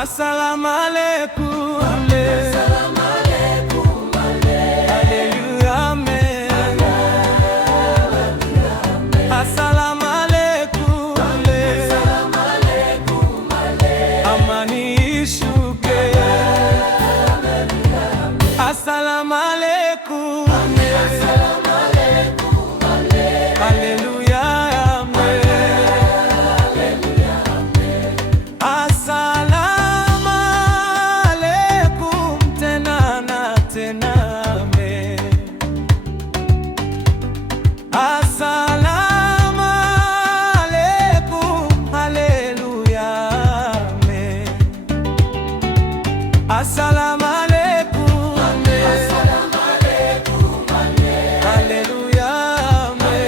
Assalamu alaikum, assalamu alaikum, hallelujah, amen. Assalamu alaikum, amani ishuke. Assalamu alaikum, hallelujah, amen. Assalamu alaikum, tena na tena, amen. Assalamu alaikum, hallelujah, amen. Assalamu alaikum, assalamu alaikum, hallelujah, amen.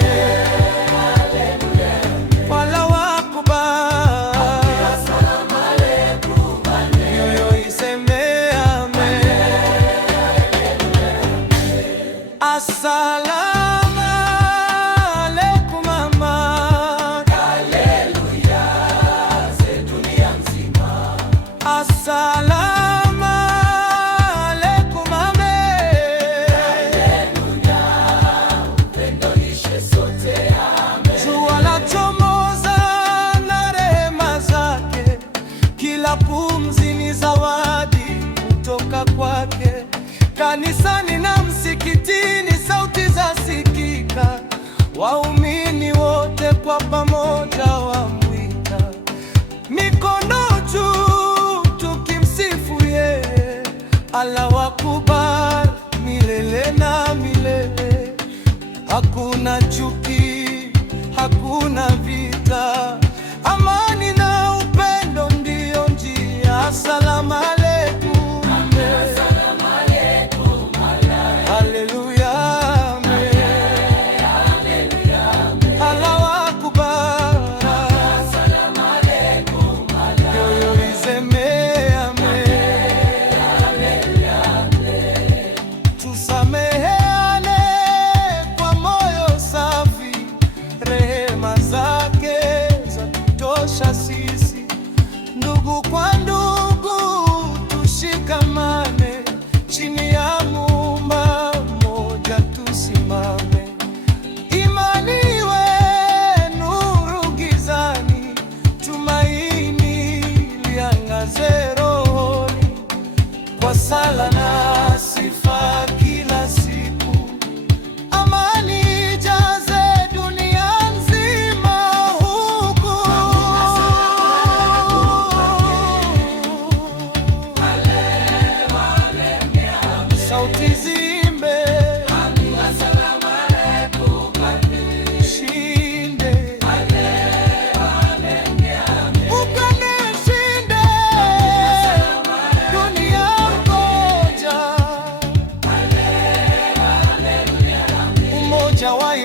Allahu akbar, assalamu alaikum, yoyo iseme amen. Assalamu alaikum mama, hallelujah, ze dunia nzima. Assalamu alaikum amen, hallelujah, upendo ishe sote amen. Jua lachomoza na rehema zake, kila pumzi ni zawadi kutoka kwake. Kanisani na msikitini sauti zasikika, waumini wote kwa pamoja wamwita. Mikono juu tukimsifu yeye, Allahu akbar, milele na milele. Hakuna chuki, hakuna vita, amani na upendo ndiyo njia. Assalamu alaikum, hallelujah, amen. Allahu akbar, assalamu alaikum, yoyo iseme amen. Tusameheane kwa moyo safi, rehema zake zatutosha sisi. Ndugu kwa ndugu tushikamane, chini ya Muumba mmoja tusimame. Imani iwe nuru gizani, tumaini liangaze rohoni. Kwa sala na sifa kila siku, amani ijaze dunia nzima huku. Sauti zimbe, shinde, ukane shinde, dunia moja, umoja wa